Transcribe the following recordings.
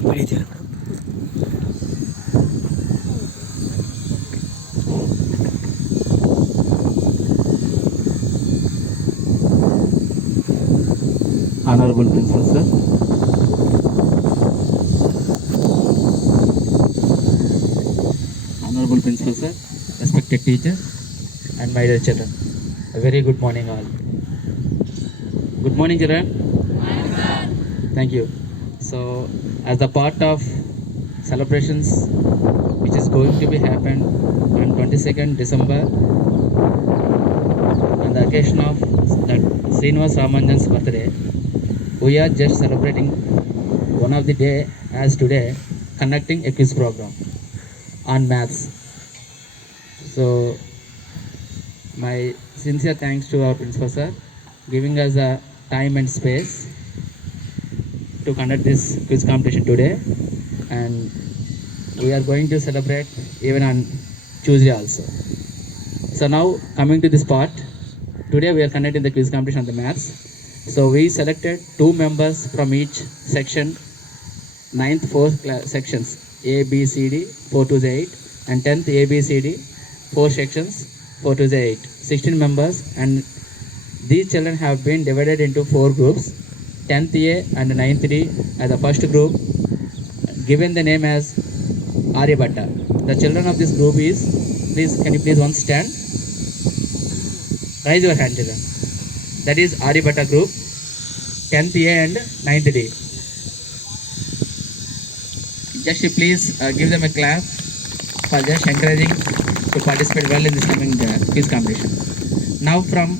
Breathe. Honorable Principal Sir, Honorable Principal Sir, respected teachers, and my dear children, a very good morning all. Good morning, children. Thank you. So, as the part of celebrations which is going to be happened on 22nd December on the occasion of that Srinivas Ramanjan's birthday, we are just celebrating one of the day as today conducting a quiz program on maths. So my sincere thanks to our principal sir giving us the time and space to conduct this quiz competition today, and we are going to celebrate even on Tuesday also. So now coming to this part, today we are conducting the quiz competition on the maths. So we selected two members from each section, ninth four sections A, B, C, D, 4 to the 8, and 10th A, B, C, D, 4 sections, 4 to the 8, 16 members, and these children have been divided into 4 groups, 10th A and 9th D as the first group, given the name as Aryabhatta. The children of this group is, please, can you please once stand? Raise your hand, children. That is Aryabhatta group, 10th A and 9th D. Just please give them a clap for just encouraging to participate well in this coming quiz competition. Now from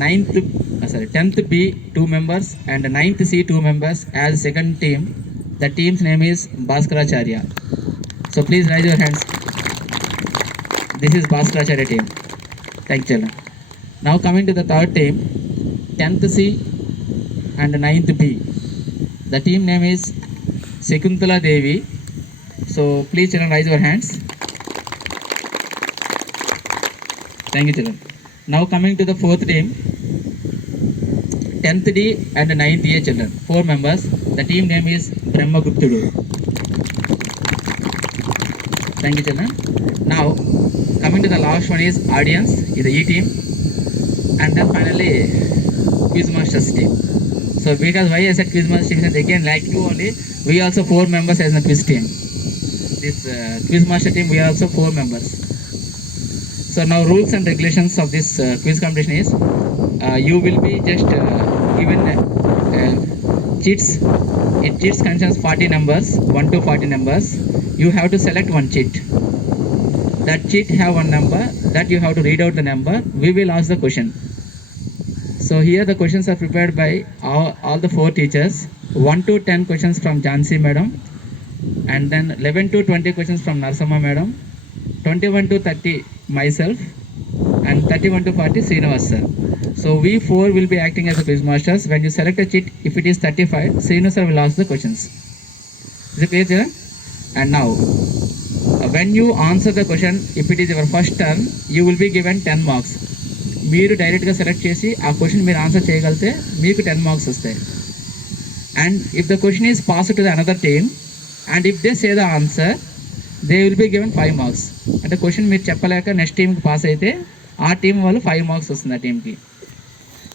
10th B 2 members and 9th C 2 members as second team. The team's name is Bhaskaracharya. So please raise your hands. This is Bhaskaracharya team. Thank you. Now coming to the third team, 10th C and 9th B. The team name is Sekuntala Devi. So please children raise your hands. Thank you children. Now coming to the fourth team, 10th D and 9th A children, 4 members. The team name is Brahmaguptudu. Thank you children. Now coming to the last one is audience, is the E team, and then finally Quizmasters team. So because why I said Quizmasters team is again like you only, we also 4 members as the quiz team. This Quizmaster team we are also 4 members. So now rules and regulations of this quiz competition is you will be just given cheats. It cheats contains 40 numbers, 1 to 40 numbers. You have to select one cheat. That cheat have one number that you have to read out the number. We will ask the question. So here the questions are prepared by all the 4 teachers. 1 to 10 questions from Jansi madam, and then 11 to 20 questions from Narsama madam, 21 to 30 myself, and 31 to 40 Srinivas sir. So we 4 will be acting as the quiz masters. When you select a cheat, if it is 35, Srinivas sir will ask the questions. Is it clear, children? And now, when you answer the question, if it is your first turn, you will be given 10 marks. మీరు డైరెక్ట్గా సెలెక్ట్ చేసి ఆ క్వశ్చన్ మీరు ఆన్సర్ చేయగలిగితే మీకు 10 మార్క్స్ వస్తాయి. And if the question is pass to the another team and if they say the answer, they will be given 5 మార్క్స్. అంటే క్వశ్చన్ మీరు చెప్పలేక నెక్స్ట్ టీంకి పాస్ అయితే ఆ టీం వాళ్ళు 5 మార్క్స్ వస్తుంది ఆ టీంకి.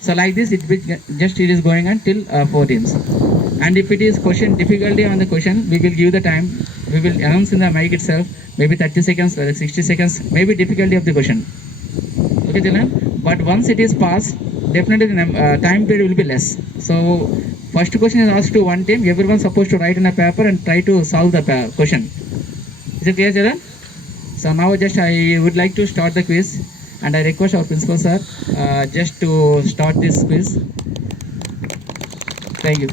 So like this it is going on till 4 teams. And if it is question difficulty on the question, we will give the time. We will announce in the mic itself, maybe 30 seconds or 60 seconds, maybe difficulty of the question. Okay, children? But once it is passed, definitely the time period will be less. So first question is asked to one team. Everyone supposed to write in a paper and try to solve the question. Is it clear, children? So now just I would like to start the quiz, and I request our principal sir just to start this quiz. Thank you.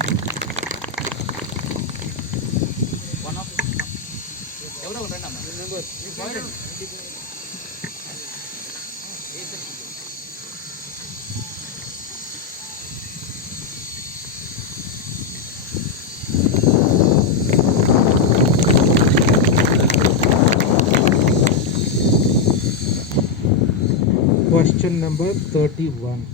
Question number 31.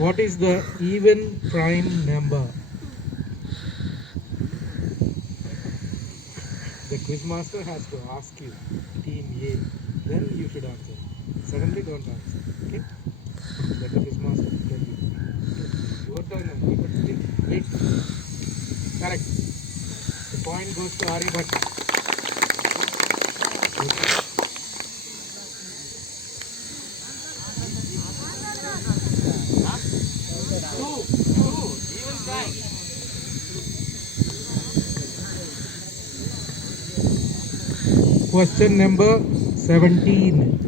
What is the even prime number? The quiz master has to ask you, team A, then you should answer. Suddenly don't answer. Okay? Let the quiz master tell you. Your turn now. Keep it still. Wait. Correct. The point goes to Arya. Question number 17.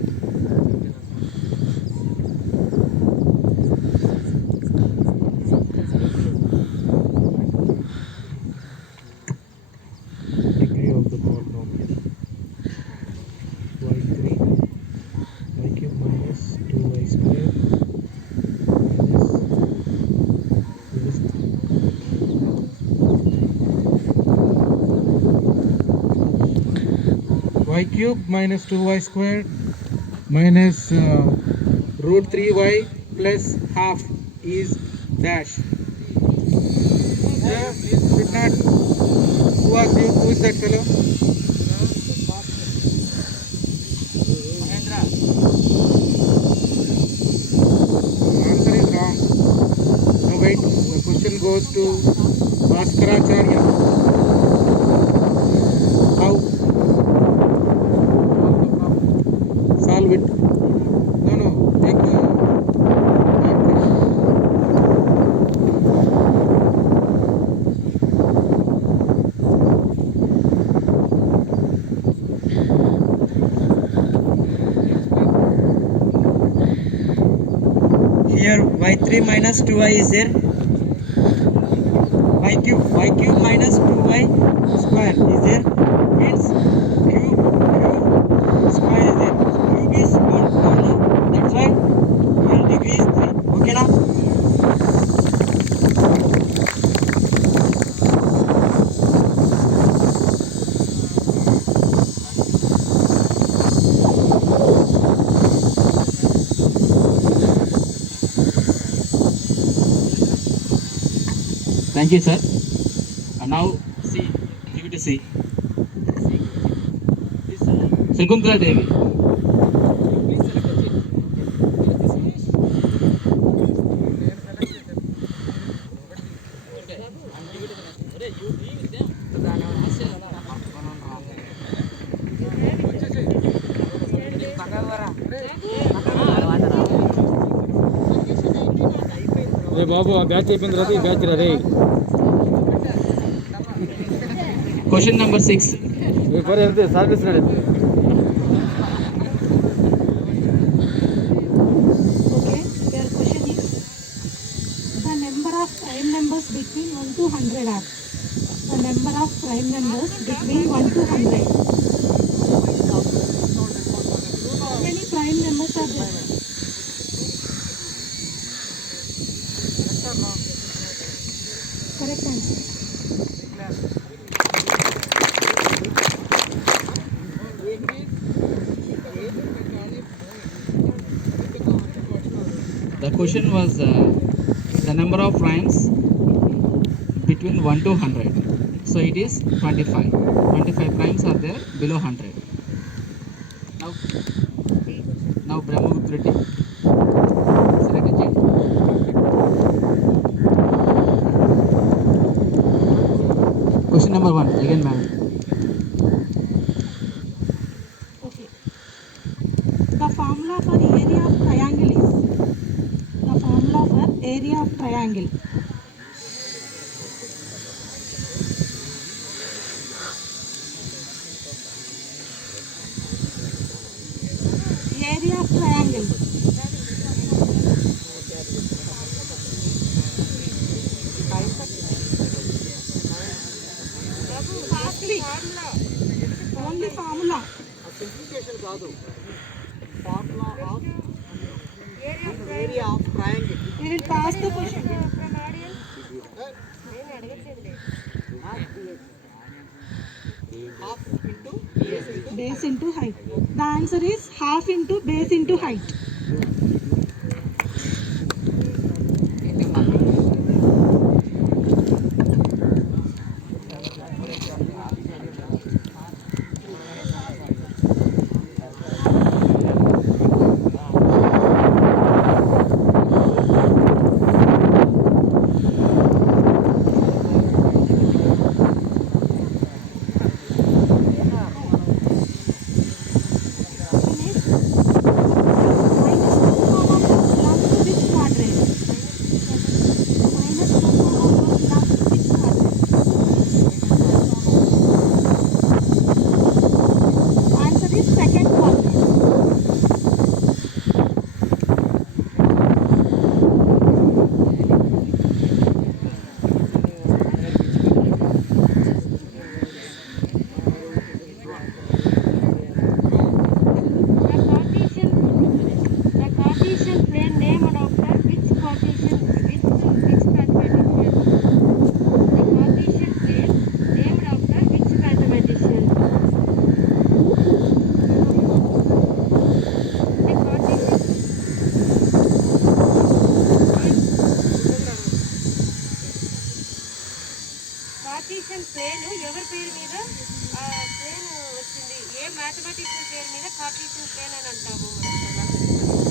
Degree of the polynomial. y3 y cube minus 2y square minus y cube minus 2y squared minus root 3y plus half is dash. Yeah, should not. Who asked you? Who is that fellow? Answer is wrong. No, wait. The question goes to Bhaskaracharya. How? Solve it. No, no. Take the answer. Here y3 minus 2y is there. Y cube minus 2y square is there. Means cube square is there. Cube is 1 now. That's why here degree is 3. Okay now. Thank you, sir. And now, C. Give it to C. Shakuntala Devi. రే బాబు ఆ బ్యాచ్ అయిపోయిన తర్వాత ఈ బ్యాచ్ రా రే Question number 6. మీ పని వెళ్తే సర్వీస్ రాడు Okay, your question is the number of prime numbers between 1 to 100 are the number of prime numbers between 1 to 100. How many prime numbers are there? Correct answer. The question was the number of primes between 1 to 100. So it is 25. 25 primes are there below 100. Now Brahmagupta Reddy. Select a check. Question number 1. Again, ma'am. Okay. The formula for area of triangle is the formula for area of triangle. Area of triangle. Fastly. Only formula. Area of triangle. We will pass the question. Half into Base into height. The answer is half into base into height. ఎవరి పేరు మీద ప్లేన్ వచ్చింది? ఏ మ్యాథమెటిక్స్ పేరు మీద Cartesian plane అని అంటాము?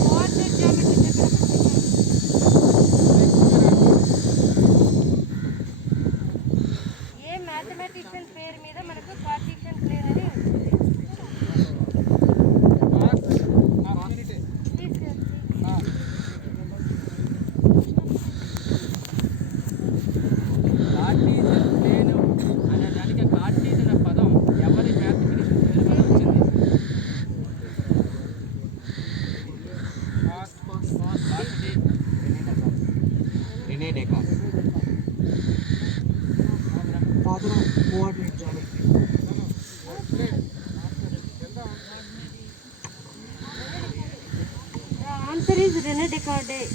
Coordinate geometry చెప్పినప్పుడు ఏ మ్యాథమెటిక్స్ పేరు మీద మనకు కార్టీసియన్ ప్లేన్ అని ఉంటుంది? కార్టీసియన్ ప్లేన్ అనే దానికి కార్టీసియన్ అనే పదం ఎవరి మ్యాథమెటిక్స్ పేరు మీద వచ్చింది? Rene Descartes. Father of coordinate geometry. The answer is Rene Descartes.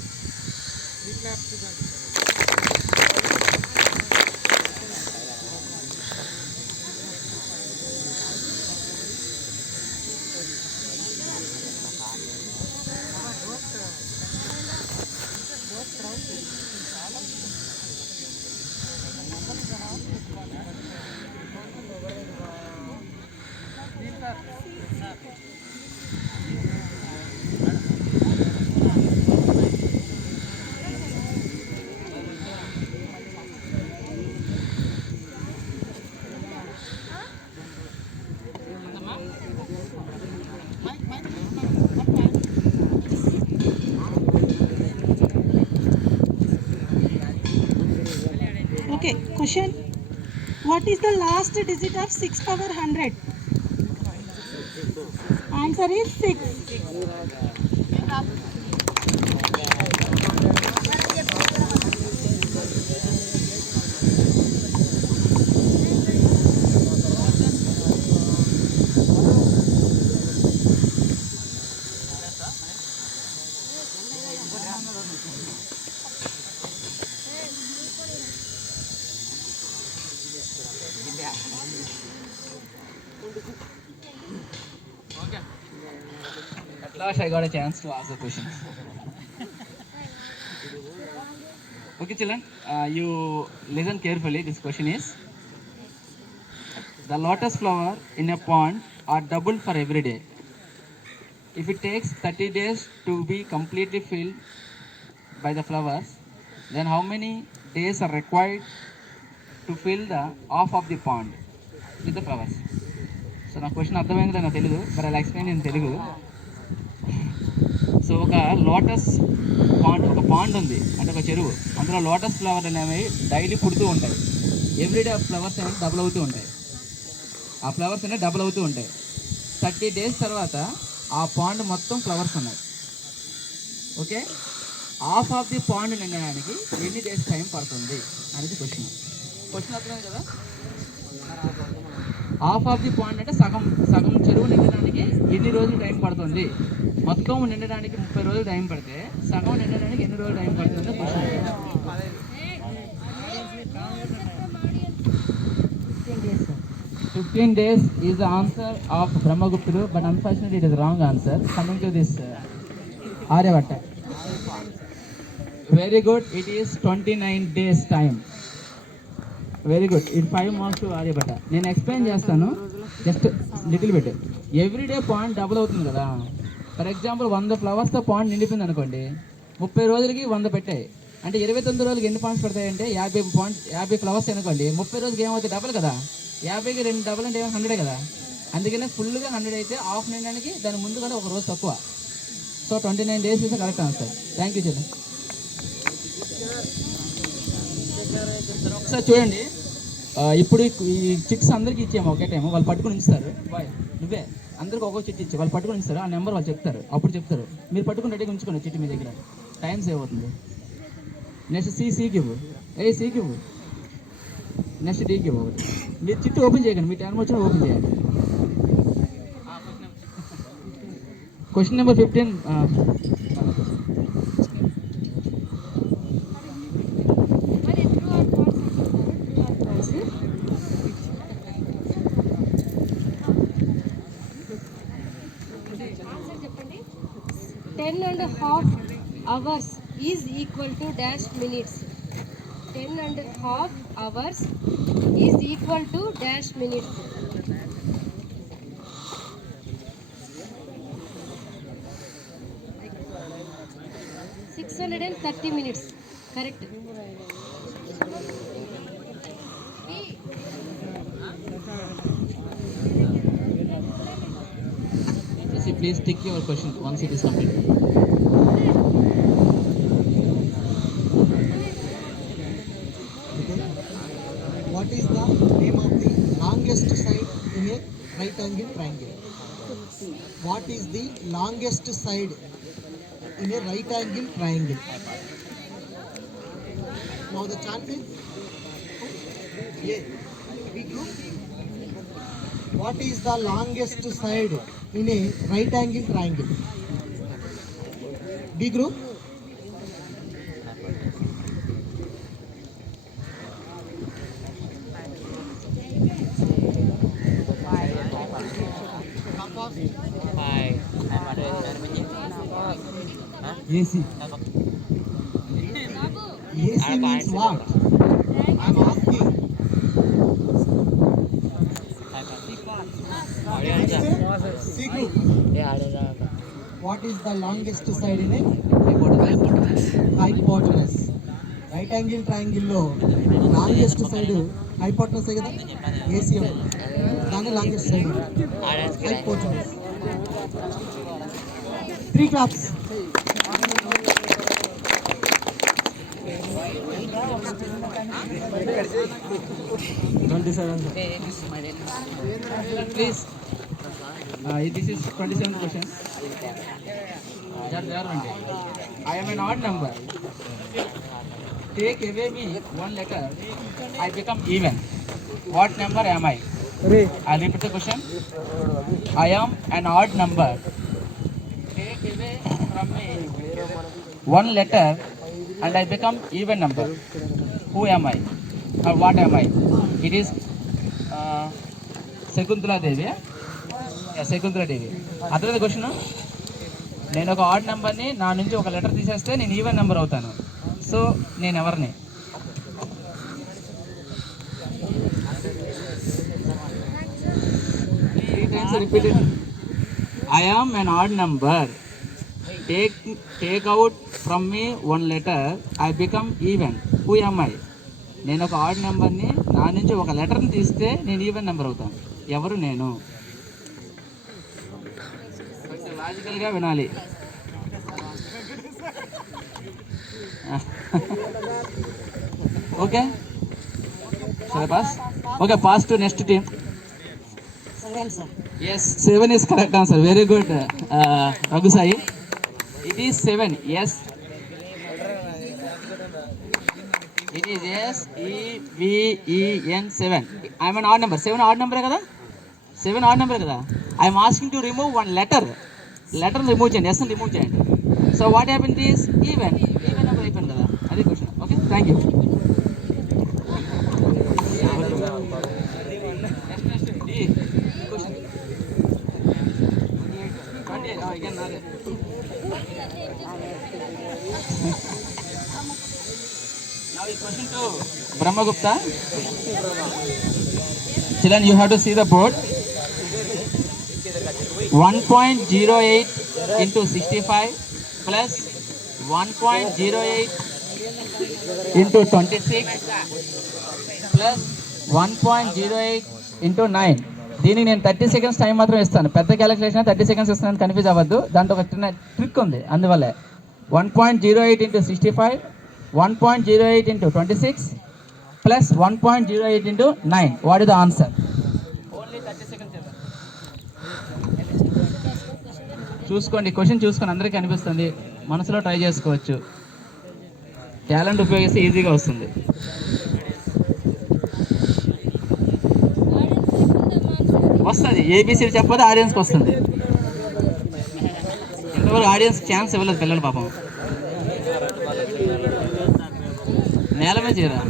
Okay, question. What is the last digit of 6 power 100? Answer is 6. Okay. At last I got a chance to ask the question. Okay, children, you listen carefully. This question is: the lotus flower in a pond are double for every day. If it takes 30 days to be completely filled by the flowers, then how many days are required to fill the half of the pond with the flowers? So నా క్వశ్చన్ అర్థమైంది నాకు Telugu, but I explain in Telugu. సో ఒక lotus pond, ఒక పాండ్ ఉంది అంటే ఒక చెరువు, అందులో లోటస్ ఫ్లవర్ అనేవి డైలీ పుడుతూ ఉంటాయి. ఎవ్రీడే ఆ ఫ్లవర్స్ అనేవి డబుల్ అవుతూ ఉంటాయి. ఆ ఫ్లవర్స్ అనేవి డబుల్ అవుతూ ఉంటాయి. 30 days తర్వాత ఆ పాండ్ మొత్తం ఫ్లవర్స్ ఉన్నాయి. Okay, half of the pond నిండడానికి ఎన్ని డేస్ టైం పడుతుంది అనేది క్వశ్చన్. క్వశ్చన్ అర్థమైంది కదా? హాఫ్ ఆఫ్ ది పాండ్ అంటే సగం చెరువు నిండడానికి ఎన్ని రోజులు టైం పడుతుంది? మొత్తం నిండడానికి 30 రోజులు టైం పడితే సగం నిండడానికి ఎన్ని రోజులు టైం పడుతుంది క్వశ్చన్. 15 days is the answer of Brahmagupta, but unfortunately it is wrong answer. Coming to this Aryabhatta. Very good, it is 29 days time. Very good, ఇది 5 marks టు ఆర్యభట్ట. నేను ఎక్స్ప్లెయిన్ చేస్తాను just little bit. Everyday point double అవుతుంది కదా. For example 100 ఫ్లవర్స్తో పాయింట్ నిండిపోయింది అనుకోండి, 30 రోజులకి 100 పెట్టాయి అంటే 29 రోజులకి ఎన్ని పాయింట్స్ పడతాయంటే 50 ఫ్లవర్స్ అనుకోండి. 30 రోజులకి ఏమవుతుంది? డబుల్ కదా. 50కి 2 డబుల్ అంటే 100 కదా. అందుకనే ఫుల్గా 100 అయితే హాఫ్ నిండడానికి దాని ముందు కూడా ఒక రోజు తక్కువ. సో 29 days is correct answer. Thank you చెల్లి. ఒకసారి చూడండి, ఇప్పుడు ఈ చిట్స్ అందరికీ ఇచ్చాము ఒకే టైం. వాళ్ళు పట్టుకుని ఉంచుతారు. బాయ్ నువ్వే అందరికి ఒక్కో చిట్ ఇచ్చి వాళ్ళు పట్టుకుని ఉంచుతారు. ఆ నెంబర్ వాళ్ళు చెప్తారు, అప్పుడు చెప్తారు. మీరు పట్టుకుని రెడీగా ఉంచుకోండి చిట్టి మీ దగ్గర, టైం సేవ్ అవుతుంది. నెక్స్ట్ సికి ఇవ్వు, సికి ఇవ్వు. నెక్స్ట్ డీకి ఇవ్వు. మీరు చిట్టు ఓపెన్ చేయకండి, మీ టైం వచ్చినా ఓపెన్ చేయండి. Question number 15. చెప్పండి. 10.5 hours is equal to dash minutes. 10.5 hours is equal to dash minutes. 630 minutes. Correct. Jesse, please tick your question once it is completed. What is the name of the longest side in a right angle triangle? What is the longest side in a right angle triangle? Now the chance is A. B group. What is the longest side in a right angle triangle? B group. AC. AC means what? I'm asking. C group. What is the longest side in a hypotenuse? Right angle triangle lo longest side hypotenuse kada ACM. Dani longest side hypotenuse. 3 claps. Please. This is 27 question. I am an odd number. Take away me one letter, I become even. What number am I? I'll repeat the question. I am an odd number. Take away from me one letter and I become even number. Who am I? Or what am I? It is Shakuntala Devi. Yeah, Shakuntala Devi. అర్థమైంది క్వశ్చన్. నేను ఒక ఆడ్ నెంబర్ని నా నుంచి ఒక లెటర్ తీసేస్తే నేను even number అవుతాను. సో నేను ఎవరిని? Repeated. I am an odd number. Take out from me one letter, I become even. Who am I? నేను ఒక ఆడ్ నెంబర్ని నా నుంచి ఒక లెటర్ని తీస్తే నేను ఈవెన్ నెంబర్ అవుతాను. ఎవరు నేను? కొంచెం లాజికల్గా వినాలి. ఓకే, సరే pass. Okay, pass to next team. Yes, 7 is correct answer. Very good, Raghu Sai. It is 7. Yes. It is SEVEN 7. I am an odd number. 7 odd number kada? 7 odd number kada? I am asking to remove one letter. Letter remove cheyandi. S remove cheyandi. So what happened is even. Even number అయిపోయింది కదా. అదే question. Okay, thank you. Now is question to Brahmagupta. Children, you have to see the board. 1.08 into 65 plus 1.08 into 26 plus 1.08 into 9. దీనికి నేను 30 seconds time మాత్రం ఇస్తాను. పెద్ద క్యాలిక్యులేషన్ 30 సెకండ్స్ ఇస్తాను, కన్ఫ్యూజ్ అవ్వద్దు. దాంట్లో ఒక చిన్న ట్రిక్ ఉంది, అందువల్లే 1.08 into 65, 1.08 into 26 plus 1.08 into 9. What is the answer? Only 30 seconds. చూసుకోండి, క్వశ్చన్ చూసుకొని అందరికీ కనిపిస్తుంది, మనసులో ట్రై చేసుకోవచ్చు. టాలెంట్ ఉపయోగిస్తే ఈజీగా వస్తుంది. వస్తుంది, ఏబీసీ చెప్పదు ఆడియన్స్కి వస్తుంది. ఇంతవరకు ఆడియన్స్ ఛాన్స్ ఇవ్వలేదు పిల్లలు పాపం. నేల మీద చేయరా?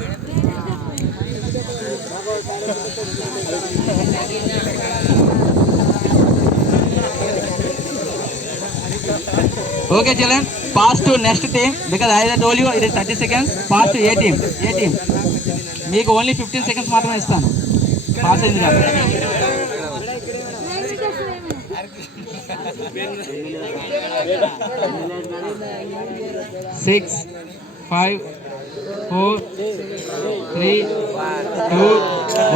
Okay, children, pass to next team because as I told you it is 30 seconds. Pass to A team. A team. మీకు ఓన్లీ 15 సెకండ్స్ మాత్రమే ఇస్తాను. పాస్ అయింది కాబట్టి 6, 5, 4, 3, 2,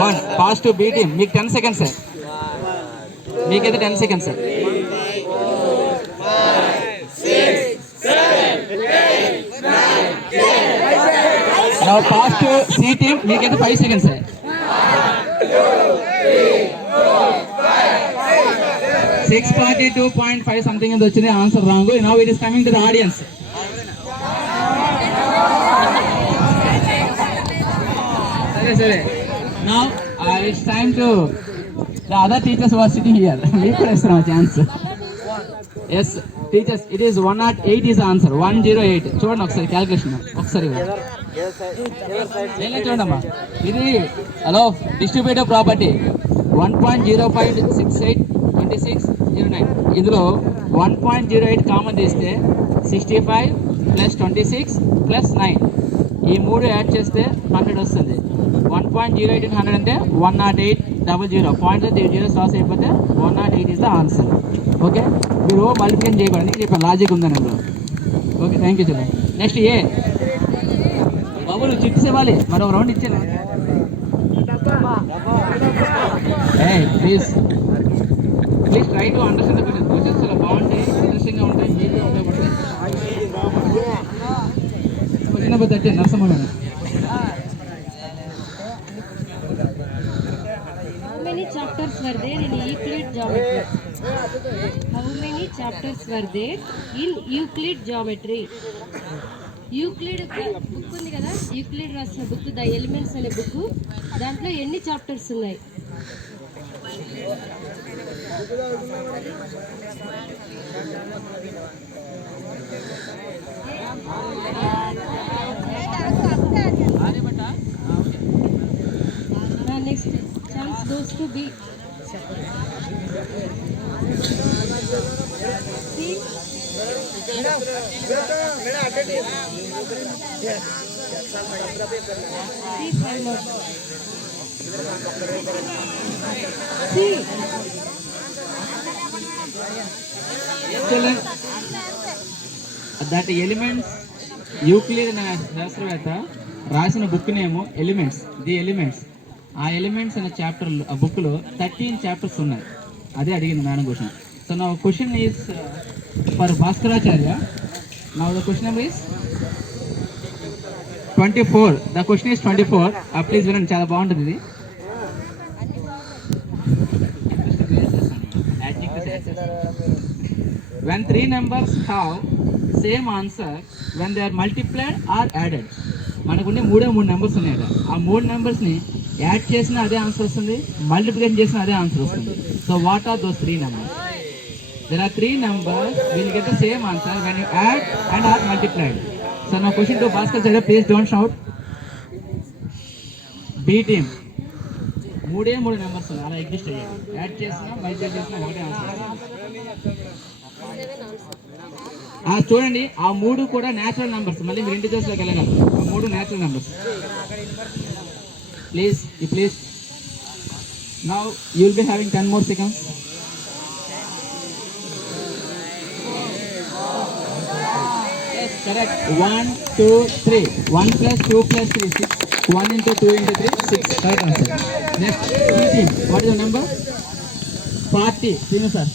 1. Pass to be team. మీకు 10 సెకండ్స్ సార్. మీకైతే 10 seconds sir. Now pass to C team. మీకైతే 5 seconds sir. 642.5 something ఇది వచ్చింది. Answer wrong. Now it is coming to the audience. సరే now it's time to the other teachers were sitting here. మీకు కూడా ఇస్తున్నాం chance. Yes teachers, it is 108 is answer. 108 చూడండి ఒకసారి క్యాలిక్యులేషన్ ఒకసారి చూడమ్మా. ఇది హలో డిస్ట్రిబ్యూటివ్ ప్రాపర్టీ 1.05682609. ఇందులో 1.08 కామన్ తీస్తే 65 + 26 + 9 ఈ మూడు యాడ్ చేస్తే 100 వస్తుంది. 1.08 × 100 అంటే 108.00. పాయింట్ 0 లాస్ అయిపోతే 108 ఈస్ ద ఆన్సర్. ఓకే, మీరు మల్టిప్లికేషన్ చేయకూడదు చెప్పాను, లాజిక్ ఉందని అందులో. Okay, thank you sir. Next ఏ బాబు నువ్వు చిప్స్ ఇవ్వాలి, మరో రౌండ్ ఇచ్చాను. Please try to understand the questions. చాలా బాగుంటాయి, ఇంట్రెస్టింగ్గా ఉంటాయి, నీట్గా ఉపయోగపడతాయి. Question number 13 Narasamma madam. How many chapters were there in Euclid geometry? How many chapters were there in Euclid geometry? Euclid book ఉంది కదా, యూక్లిడ్ రాసిన బుక్ ద ఎలిమెంట్స్ అనే బుక్, దాంట్లో ఎన్ని చాప్టర్స్ ఉన్నాయి? Next chance goes to be. That elements Euclid అనే శాస్త్రవేత్త రాసిన బుక్ నేమో ఎలిమెంట్స్, ది ఎలిమెంట్స్. ఆ ఎలిమెంట్స్ అనే చాప్టర్ ఆ బుక్లో 13 చాప్టర్స్ ఉన్నాయి. అదే అడిగింది మేడం క్వశ్చన్. సో నా క్వశ్చన్ ఈస్ ఫర్ భాస్కరాచార్య. నా the question number is 24. The question is 24. ప్లీజ్ వినండి, చాలా బాగుంటుంది ఇది. When 3 numbers have same answer when they are multiplied or added. మనకుండే 3 నెంబర్స్ ఉన్నాయి. ఆ 3 నెంబర్స్ని యాడ్ చేసిన అదే ఆన్సర్ వస్తుంది, మల్టిప్లికేషన్ చేసిన అదే ఆన్సర్ వస్తుంది. So what are those 3 numbers? There are 3 numbers will get the same answer when you add and are multiplied. So now question to Bhaskar sir, please don't shout. B team 3 నెంబర్స్ అలా ఎగ్జిస్ట్ అయ్యాయి. యాడ్ చేసిన మల్టిప్లై చేసిన ఒకటే ఆన్సర్. చూడండి, ఆ 3 కూడా natural numbers. మళ్ళీ మీరు ఇంటిజర్స్లోకి వెళ్ళగలరు. ఆ 3 natural numbers. Please now you will be having 10 more seconds. Yes, correct. 1, 2, 3. 1 + 2 + 3 6. 1 × 2 × 3 6. Correct answer. Next, C team. What is the number? 40. Sinu sir.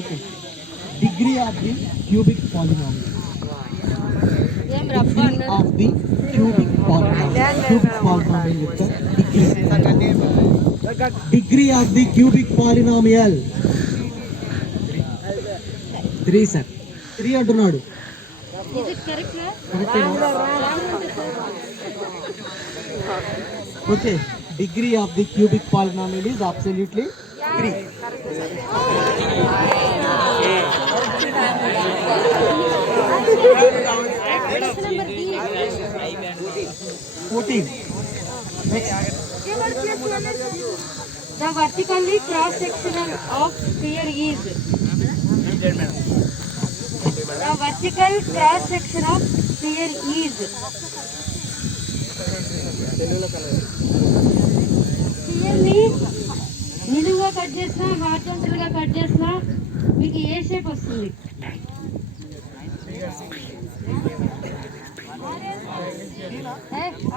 Okay. Degree of the cubic polynomial. Degree of the cubic polynomial. Cubic polynomial యొక్క degree of the cubic polynomial. 3 sir. 3 అంటున్నాడు. Is it correct, sir? Okay. Degree of the cubic polynomial is absolutely 3. Question number B. 14. Next. The vertically cross sectional of sphere is. The vertical cross section of sphere is. Sphere ని నిలువుగా కట్ చేసినా horizontal గా కట్ చేసినా మీకు ఏ షేప్ వస్తుంది?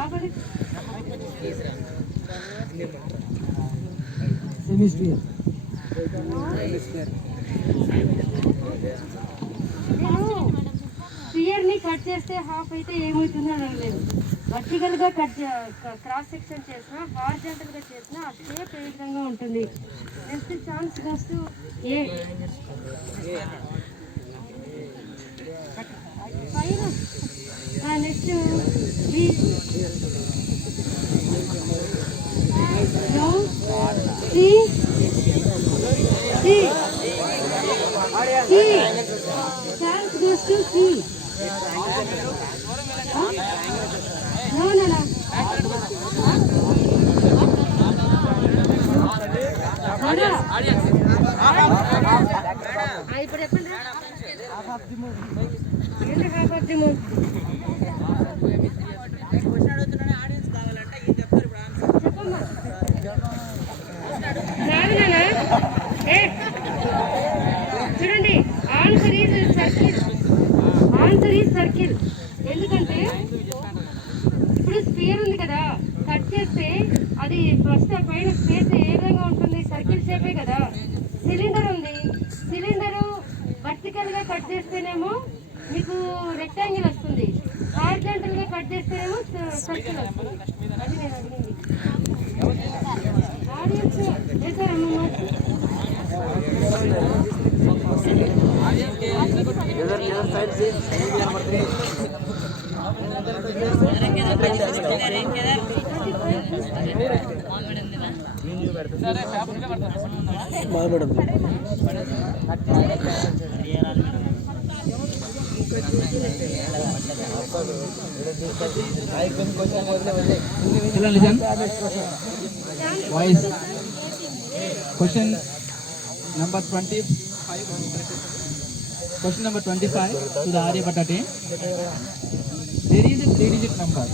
ఆపండి. సెమిస్ఫియర్. నేను స్పియర్ ని కట్ చేస్తే హాఫ్ అయితే ఏమవుతుందో అనలేదు. వర్టికల్ గా కట్ క్రాస్ సెక్షన్ చేసినా హారిజాంటల్ గా చేసినా ఆ షేప్ ఏ విధంగా ఉంటుంది? Next chance goes to A. Next B. No C C C. Chance goes to C. No, no, no. ఇప్పుడు చెప్పండి. Half of the moon. చెప్పమ్మా. చూడండి, answer is circle. Answer is circle. ఎందుకంటే ఇప్పుడు స్పియర్ ఉంది కదా, కట్ చేస్తే అది ఫస్ట్ పైన స్పేస్ ఏ విధంగా ఉంటుంది? సర్కిల్ షేపే కదా. సిలిండర్ ఉంది, సిలిండరు వర్టికల్ గా కట్ చేస్తేనేమో మీకు రెక్టాంగిల్ వస్తుంది, హారిజాంటల్ గా కట్ చేస్తేనేమో సర్కిల్ వస్తుంది. అది నేను అడిగింది. ఆడియన్స్ చేశారమ్మా. Children, listen. Voice. Question number 25. Question number 25 to the Aryabhatta team. There is a 3-digit number.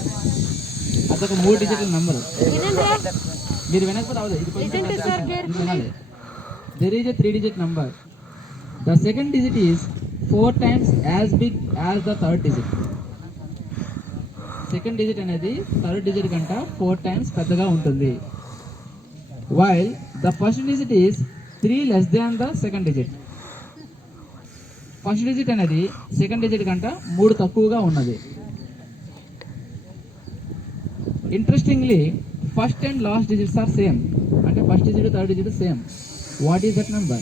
అదొక 3 డిజిట్ నంబర్. మీరు వెనక్కి రావద్దు, ఇది కొంచెం వినాలి. There is a 3-digit number. The second digit is 4 times as big as the third digit. Second digit అనేది third digit కంటే 4 times పెద్దగా ఉంటుంది. While the first digit is 3 less than the second digit. First digit అనేది second digit కంటే 3 తక్కువగా ఉన్నది. Interestingly first and last digits are same. అంటే first digit third digit same. What is that number?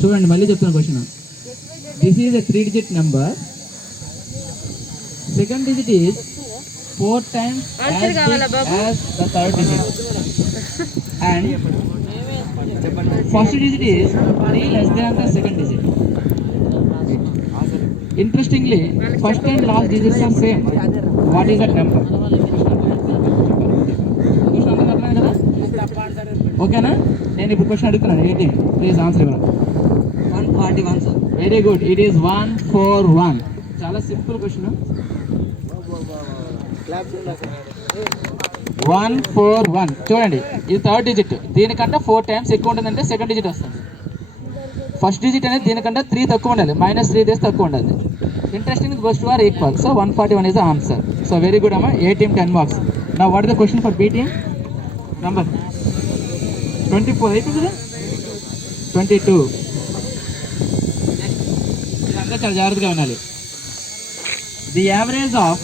చూడండి, మళ్ళీ చెప్తున్నా question. This is a 3-digit number. Second digit is 4 times as big as the third digit. And first digit is 3 less than the second digit. Interestingly, first and last digits are same. What is that number? ఓకేనా? నేను ఇప్పుడు క్వశ్చన్ అడుగుతున్నాను. 18. Please answer ఇవ్వండి. 141 sir. Very good. It is 141. చాలా simple question. 141. చూడండి, ఇది third digit. దీనికంటే 4 times ఎక్కువ ఉంటుందంటే సెకండ్ డిజిట్ వస్తుంది. ఫస్ట్ డిజిట్ అనేది దీనికంటే 3 తక్కువ ఉండాలి. -3 తీసి తక్కువ ఉండాలి. Interesting goes to or equal. So 141 is the answer. So very good అమ్మా. A team 10 marks. Now what is the question for B team? Number 24 అయిపోయింది కదా. 22. ఇదంతా చాలా జాగ్రత్తగా ఉండాలి. The average of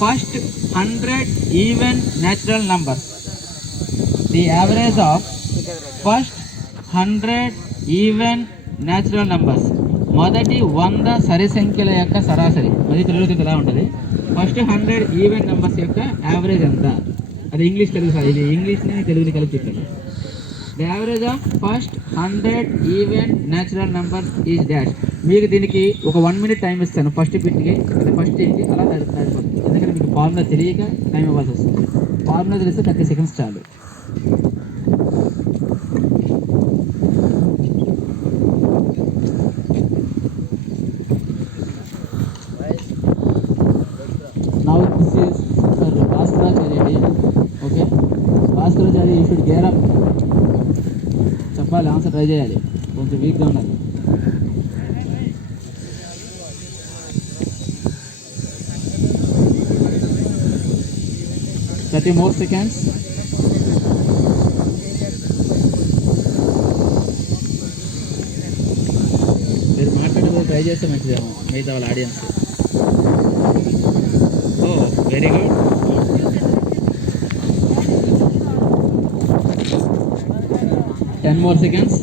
first 100 even natural numbers. The average of first 100 even natural numbers. మొదటి 100 సరి సంఖ్యల యొక్క సరాసరి. అది తెలుగులో ఎలా ఉంటుంది? ఫస్ట్ 100 ఈవెన్ నెంబర్స్ యొక్క యావరేజ్ ఎంత? అది ఇంగ్లీష్ తెలుగు సార్. ఇది ఇంగ్లీష్ని తెలుగుని కలిపి చెప్పాను. The average of first 100 even natural numbers is dash. మీకు దీనికి ఒక 1 minute టైం ఇస్తాను ఫస్ట్ బిట్కి ఫస్ట్ ఏంటి అలా నడిపోతుంది. ఎందుకంటే మీకు ఫార్ములా తెలియక టైం ఇవ్వాల్సి వస్తుంది. ఫార్ములా తెలిస్తే 30 seconds చాలు. Now this is for Bhaskaracharya. Okay, Bhaskaracharya, you should gear up. చెప్పాలి, ఆన్సర్ ట్రై చేయాలి, కొంచెం వీక్గా ఉన్నది. Thirty more seconds. మీరు మాట్లాడేది ట్రై చేస్తే మంచిదేమో మిగతా వాళ్ళ audience. Oh very good. Ten more seconds.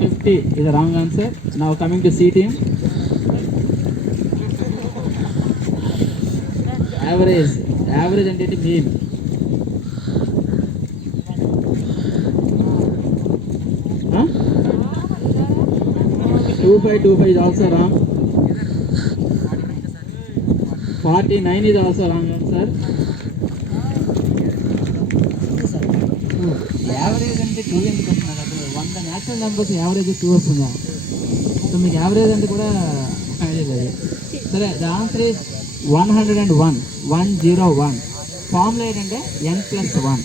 50 is the wrong answer. Now coming to C team. Average అంటే mean. Huh? 2525 is also wrong. 49 is also wrong answer. Average అంటే 2 ఎందుకు వస్తున్నారు? అప్పుడు 100 న్యాచురల్ నెంబర్స్ యావరేజ్ 2 వస్తుందా? సో మీకు యావరేజ్ అంటే కూడా ఐడియా లేదు. సరే, ద ఆన్సర్ ఈస్ 101. 101. ఫార్ములా ఏంటంటే n+1.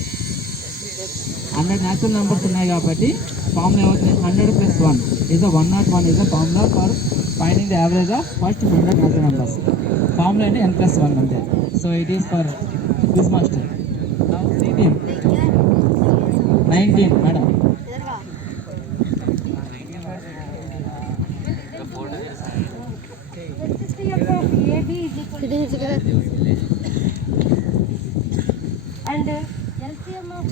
100 న్యాచురల్ నెంబర్స్ ఉన్నాయి కాబట్టి ఫార్ములా ఏమవుతుంది? 100 + 1 ఈజ్ 101 is the formula for finding the average of first 100 natural numbers. Formula అంటే n+1 అంతే. So it is for quiz master. Now see team 19 madam. HCF of AB is equal to and LCM of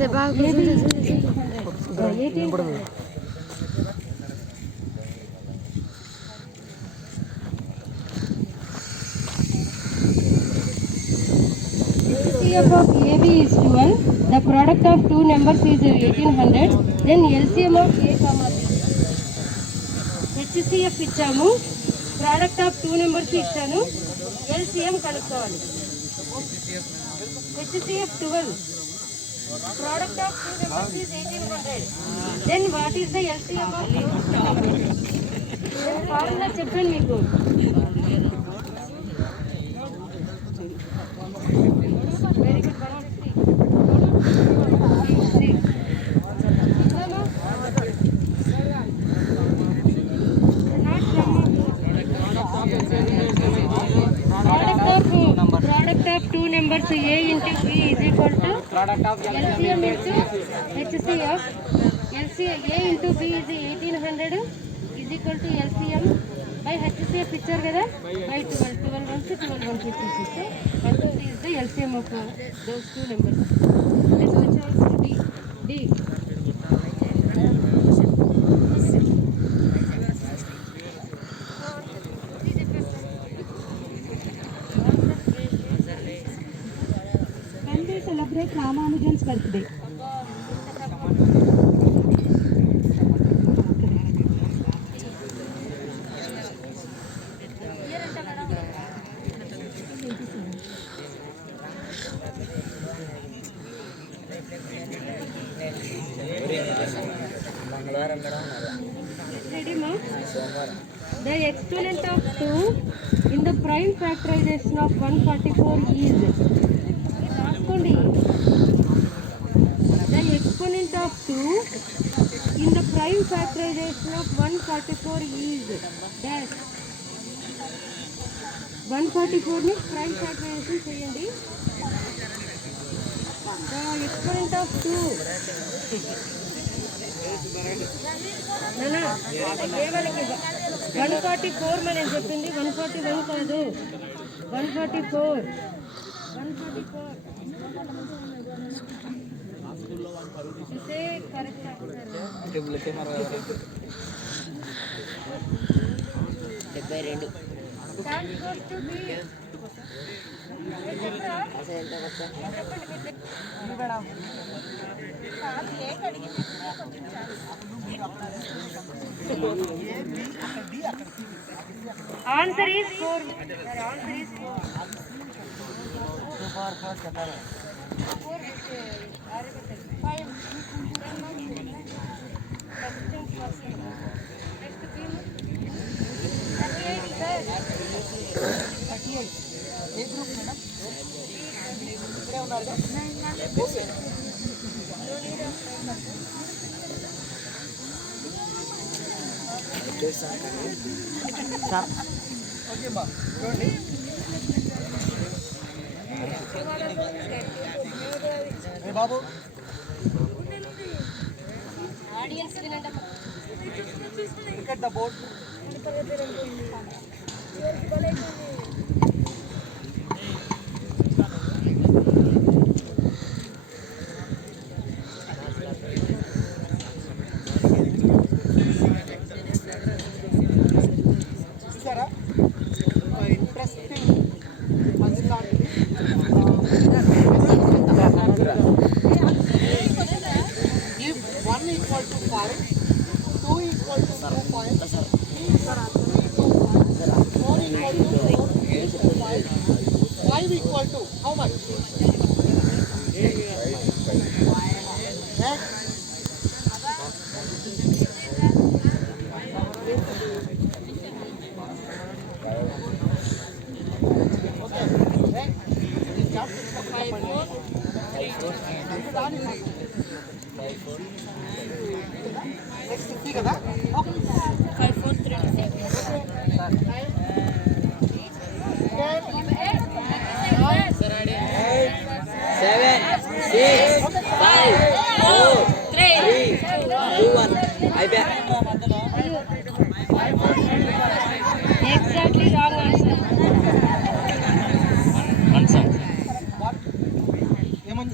AB is 1800. HCF of AB is 12. The product of two numbers is 1800. Then LCM of A, B. HCF ఇచ్చాము, product of two numbers ఇచ్చాను, LCM కనుక్కోవాలి. HCF 12. Product of two numbers is 1800. Then what is the LCM of two numbers? నేను ఫార్ములా చెప్పాను మీకు. Very good. Product of two numbers A into B is equal to LCM into HCF. A into B is 1800 is equal to LCM by HCF ఇచ్చారు కదా, by 12. 12 ones 12 ones ఇచ్చేసి and this is the LCM of those two numbers. Next choice D. When we celebrate Ramanujan's birthday? Ready, ma? The exponent of 2 in the prime factorization of 144 is. రాసుకోండి. The exponent of 2 in the prime factorization of 144 is dash. 144 ని prime factorization చేయండి. The exponent of 2. నానా కేవలకి 144 మనం చెప్పింది 141 కాదు, 144. ఇదే correct answer. 72. That goes to be Answer is 4. Answer is 4. A group madam? ఇక్కడే ఉన్నారు కదా? ఓకే బా చూడండి. ఏ బాబు look at the board. చూసారా ఇంట్రెస్టింగ్ పజిల్ లాంటిది. If 1 equal to 5, 2 equal to 2.5, 3 equal to 3.5, 4 equal to 4.5, 5 equal to how much? Next. Okay. Next. This chapter is 5, 4, 3. Next C కదా ఓకే 5, 4, 3. 7, 6, 5, 4, 3, 2, 1. అయిపోయా. Exactly wrong answer.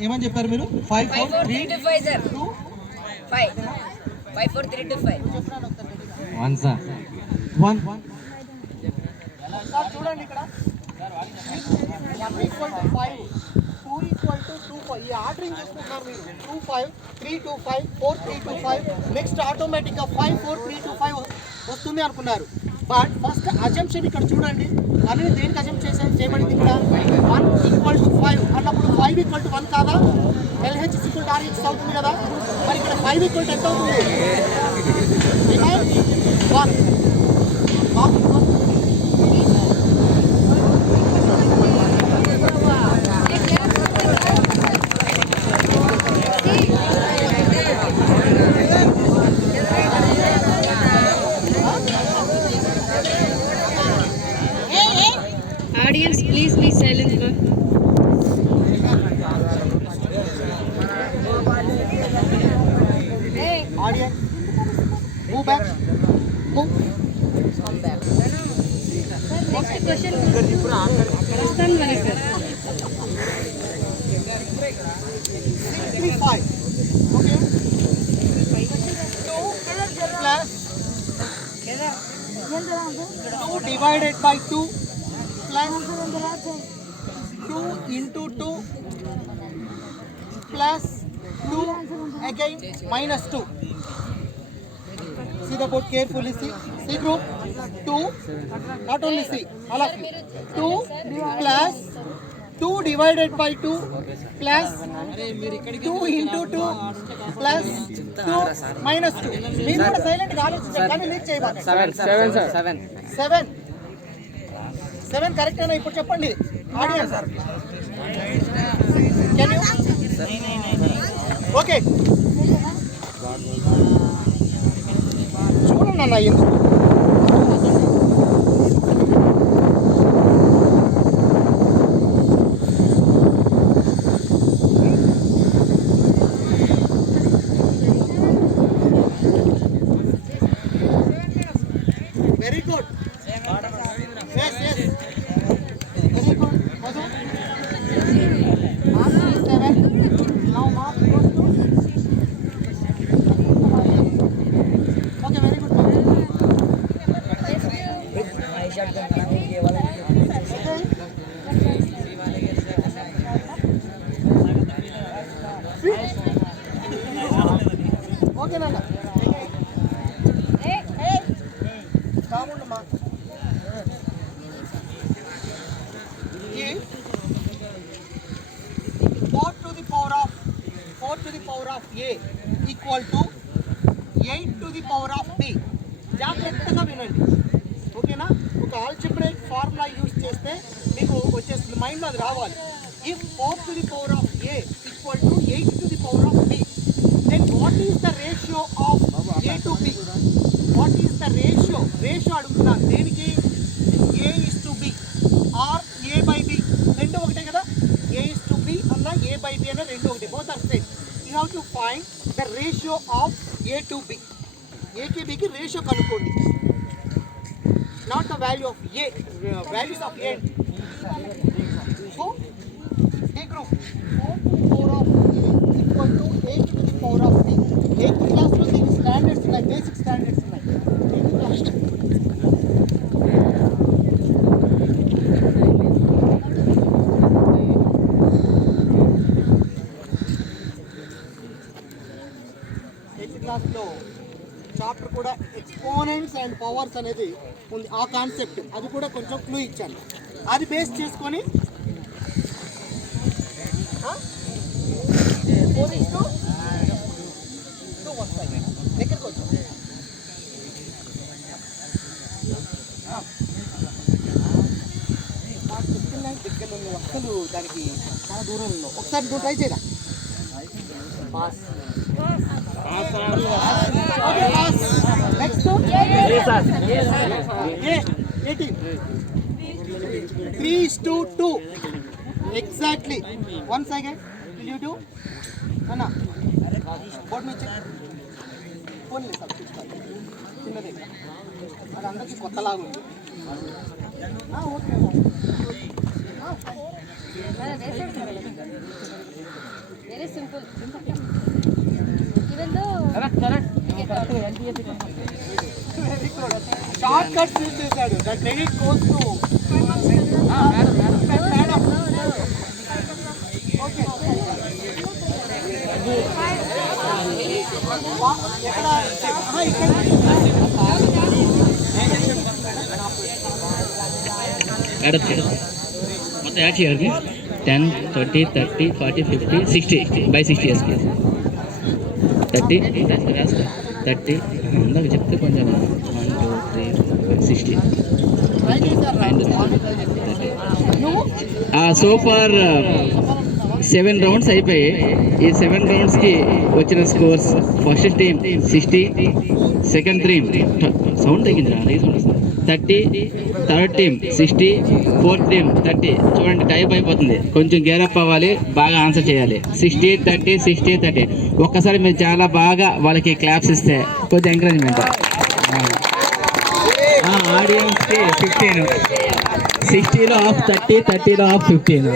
ఏమని చెప్పారు మీరు 5 4 3 to 5, sir. 2 5. 5, 4, 3 to 5. 1 sir. 1 సార్ చూడండి ఇక్కడ 1 ఈక్వల్ టు 5 2 ఈక్వల్ టు 2 5 ఈ ఆర్డరింగ్ చేసుకుంటున్నారు మీరు 2 5 3 2 5 4 3 2 5 నెక్స్ట్ ఆటోమేటిక్గా 5 4 3 2 5 వస్తుంది అనుకున్నారు. బట్ ఫస్ట్ అజంప్షన్ ఇక్కడ చూడండి అనేది దేనికి అజంప్ చేయబడింది ఇక్కడ 1 ఈక్వల్ టు 5 అన్నప్పుడు 5 ఈక్వల్ టు 1 కాదా? LH ఈక్వల్ టు RH అవుతుంది కదా. మరి ఇక్కడ 5 ఈక్వల్ టు ఎంత అవుతుంది? 1 Audience, please be silent, ma'am. Audience, move back. Move. Next question. Rastan Valikar. 65. Okay. 2 plus 2 divided by 2 plus 2 into 2 plus 2 again minus 2. See the board carefully. See group 2, not only see, all of you. 2 plus 2 divided by 2 plus 2 into 2 plus 2 minus 2. మీరు కూడా సైలెంట్ గా ఆలోచించండి కానీ లీక్ చేయబాకండి. 7 కరెక్ట్ అయినా ఇప్పుడు చెప్పండి audience. Can you okay చూడండి అన్న ఎందుకు very good yes very good Madhu mark 7 now mark goes to okay very good ఓకేనా కాముండమ్మా if 4 to the power of a equal to 8 to the power of b జాగ్రత్తగా వినండి ఓకేనా ఒక ఆల్జీబ్రాయిక్ ఫార్ములా యూజ్ చేస్తే మీకు వచ్చేస్తుంది మైండ్లో అది రావాలి if 4 to the power of a equal to 8 to the power of b then what is the ratio of a to b what is the ratio అడుగుతున్నాను దేనికి a is to b or a by b రెండు ఒకటే కదా a is to b అన్న a by b అన్న రెండు ఒకటే both are same you have to find the ratio of a to b a కి b కి రేషియో కనుక్కోండి not the value of a values of a so a group 4 to the power of a equal to 8 to the power of b 8th class లో దీని స్టాండర్డ్స్ ఉన్నాయి basic standards ఉన్నాయి 8th class క్లాస్లో చాప్టర్ కూడా exponents and powers అనేది ఉంది ఆ కాన్సెప్ట్ అది కూడా కొంచెం క్లూ ఇచ్చాను అది బేస్ చేసుకొని 4:2 వస్తాయి దగ్గరకు వచ్చాం దగ్గరలో నువ్వు అసలు దానికి చాలా దూరం ఉన్నావు ఒకసారి నువ్వు ట్రై చేయరా pass next 3:2 exactly once again will you do అన్నా బోర్డ్ మీద చెక్ ఫోన్ లేదు సబ్స్క్రైబ్ చిన్నది అది అందరికీ కొత్తలాగా ఉంది okay very simple even though correct shortcuts use చేశాడు the credit goes to madam okay ఎక్కడ యాడప్ చేయాలి మొత్తం యాడ్ చేయాలి 10 20 30 40 50 60 by 60 వేసుకో 30 30 ఇందాక చెప్తే కొంచెం 1 2 3 60 సో ఫార్ 7 రౌండ్స్ అయిపోయి ఈ 7 రౌండ్స్కి వచ్చిన scores first team 60 second team sound తగ్గిందిరా 30 థర్డ్ టీమ్ 60 ఫోర్త్ టీమ్ 30 చూడండి టైప్ అయిపోతుంది కొంచెం గేరప్ అవ్వాలి బాగా ఆన్సర్ చేయాలి 60 30 60 30 ఒక్కసారి మీరు చాలా బాగా వాళ్ళకి క్లాప్స్ ఇస్తే కొంచెం ఎంకరేజ్మెంట్ ఆడియన్స్కి 15 60లో ఆఫ్ 30 30లో ఆఫ్ 15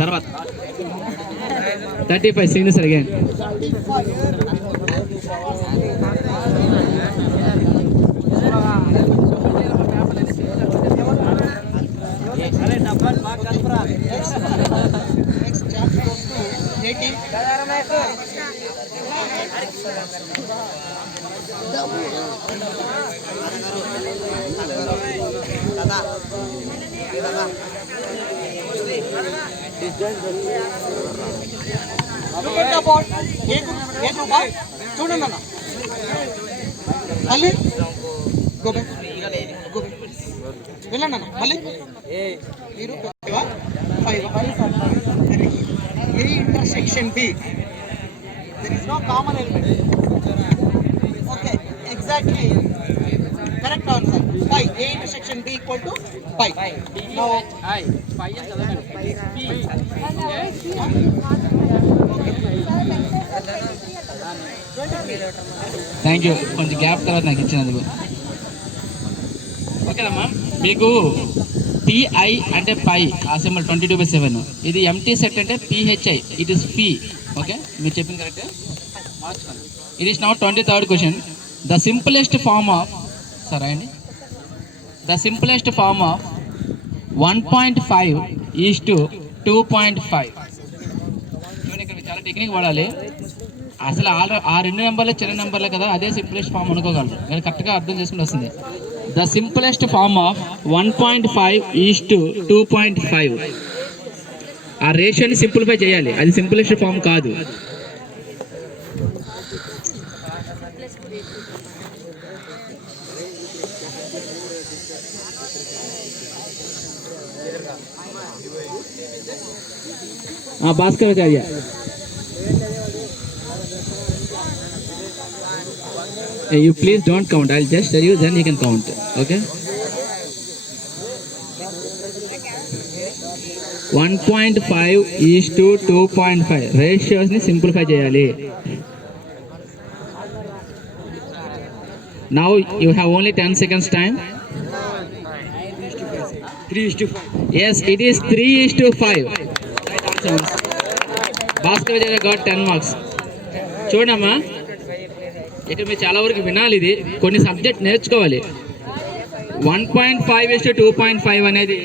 తర్వాత 35 signature again next chapter goes to 18 చూడండి అన్న మళ్ళీ వెళ్ళండి అన్న మళ్ళీ మీరు 5 A intersection B there is no common element okay exactly correct answer 5 A intersection B equal to 5 now thank you కొంచెం గ్యాప్ తర్వాత నాకు ఇచ్చినందుకు ఓకేనమ్మా మీకు పిఐ అంటే పై ఆ సింబల్ 22/7 ఇది ఎంటీ సెట్ అంటే PHI it is pi okay మీరు చెప్పింది కరెక్టే మార్చుకోండి it is now 23rd question the simplest form of సరే అండి the simplest form of 1.5 is to 2.5 చూడండి ఇక్కడ చాలా టెక్నిక్ వాడాలి. అసలు ఆ రెండు నెంబర్లు చిన్న నెంబర్లే కదా, అదే సింప్లెస్ట్ ఫామ్ అనుకోగలరు. నేను కరెక్ట్గా అర్థం చేసుకుని వస్తుంది. The simplest form of 1.5:2.5. ఆ రేషియోని సింప్లిఫై చేయాలి, అది సింప్లెస్ట్ ఫామ్ కాదు. Bhaskaracharya, you please don't count. I'll just tell you, then you can count. Okay. 1.5:2.5 ratios ni simplify cheyali. Now you have only 10 seconds time. 3:5. Yes, it is 3:5. Bhaskaracharya got 10 marks. చూడమ్మా, ఇక్కడ మీరు చాలా వరకు వినాలి, ఇది కొన్ని సబ్జెక్ట్ నేర్చుకోవాలి. 1.5:2.5 అనేది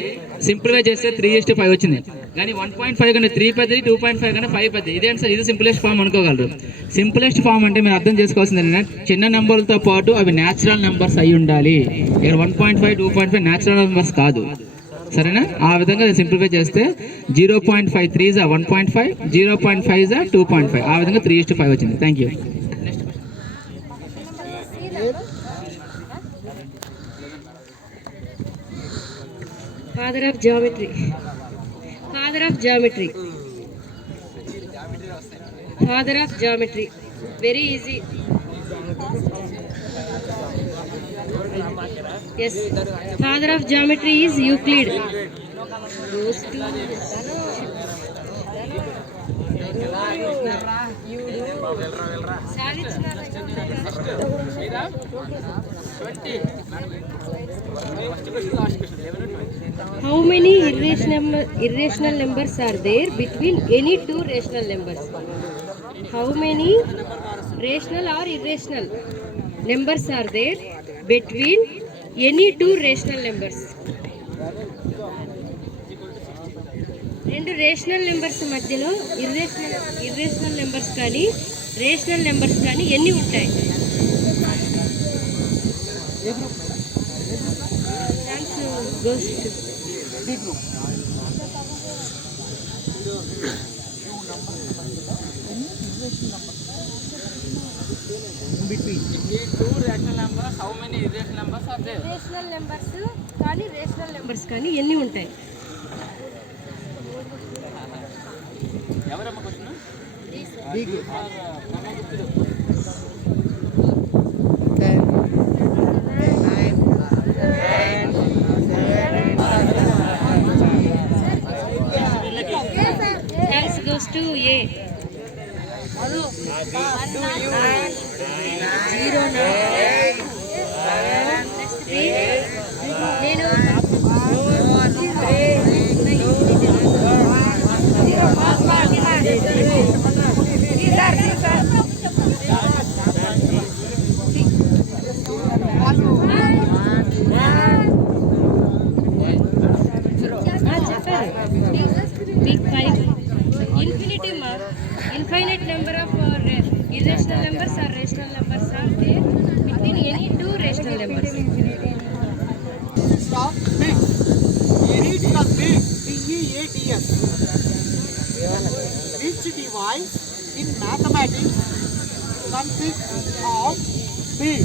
సింప్లిఫై చేస్తే 3:5 వచ్చింది. కానీ 1.5 కన్నా 3 పెద్దది, 2.5 కన్నా 5 పెద్దది. ఇదేంటి సార్, ఇది సింప్లెస్ట్ ఫామ్ అనుకోగలరు. సింప్లెస్ట్ ఫామ్ అంటే మీరు అర్థం చేసుకోవాల్సింది ఏంటంటే, చిన్న నెంబర్లతో పాటు అవి న్యాచురల్ నెంబర్స్ అయి ఉండాలి. ఇక్కడ 1.5, 2.5 న్యాచురల్ నెంబర్స్ కాదు. సరేనా? ఆ విధంగా సింప్లిఫై చేస్తే 0.5 3 is 1.5, 0.5 is 2.5. ఆ విధంగా 3:5 వచ్చింది. Thank you. Father of geometry. Father of geometry. Father of geometry. Very easy. Yes. Father of geometry is Euclid. Goes to how many irrational numbers are there between any two rational numbers? How many rational or irrational numbers are there between any two rational numbers? రెండు rational numbers మధ్యలో irrational numbers కానీ rational numbers కానీ ఎన్ని ఉంటాయి? Goes to How many irrational numbers are there? Rational numbers కానీ rational numbers కానీ ఎన్ని ఉంటాయి? ఎవరమ్మా question? Thanks goes to A. 0 next B. నేను infinite number of irrational numbers or rational numbers are there between any two rational numbers. Stop. Big. You read the big. BEATS. Which device in mathematics consists of big?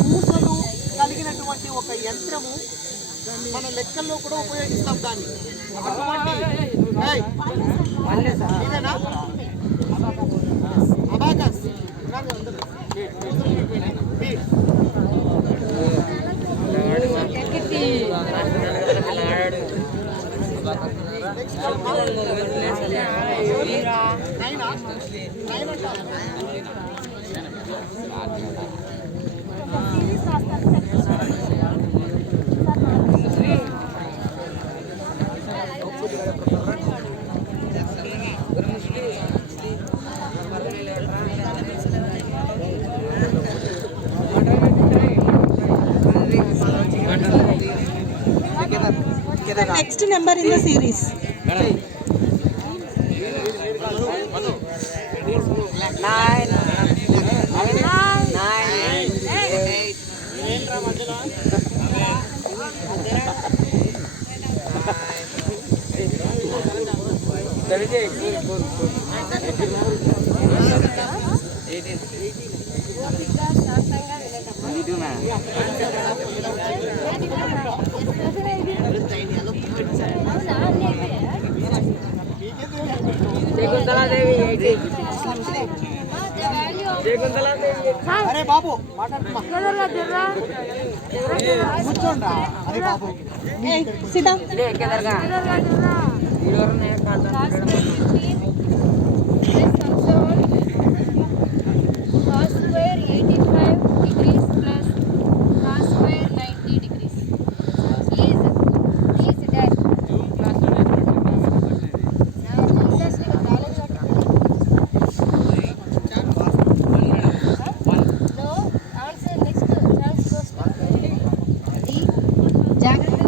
పూసలు కలిగినటువంటి ఒక యంత్రము మన లెక్కల్లో కూడా ఉపయోగిస్తాం దాన్ని. ఇదేనా abacus? The next number in the series. అరే బాబు కూర్చోండి. అరే బాబు cos square 85 degrees plus cos square 90 degrees is dash. No, answer next chance goes to D. జాగ్రత్త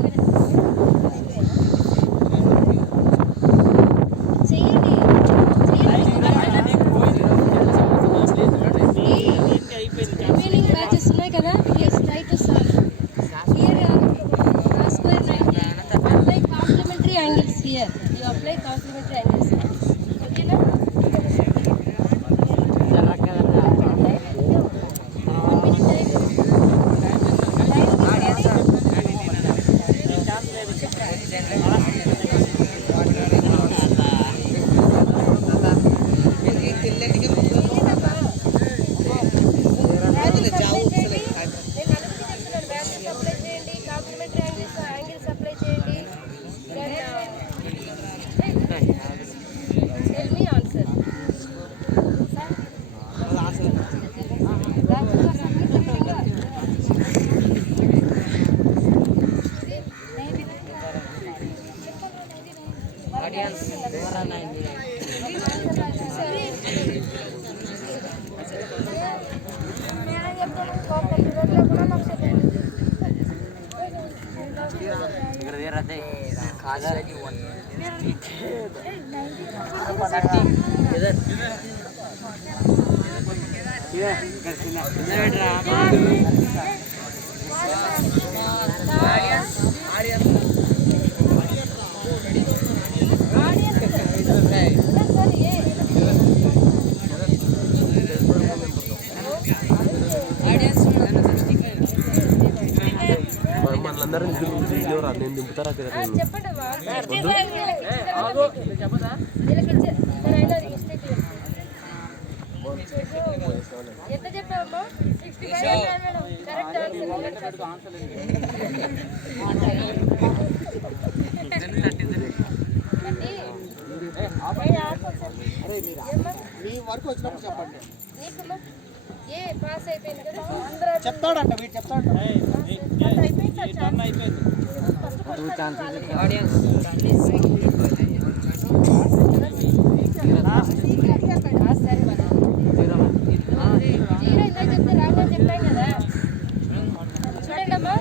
చేయండి రిమైనింగ్ మ్యాచెస్ ఉన్నాయి కదా, please try to solve here. cos square 90 apply complementary angles here. You apply complementary angles, ఓకేనా? Tell me answer. చెప్పండి ఎంత చెప్పామమ్మా? 65 correct answer. మీ వరకు వచ్చినప్పుడు చెప్పండి. నీకమ్మా ఏ పాస్ అయిపోయింది కదా, చెప్తాడంట వీడు చెప్తాడు. జీరో ఇందాక చెప్తే రామని చెప్పాం కదా, చూడండి అమ్మా.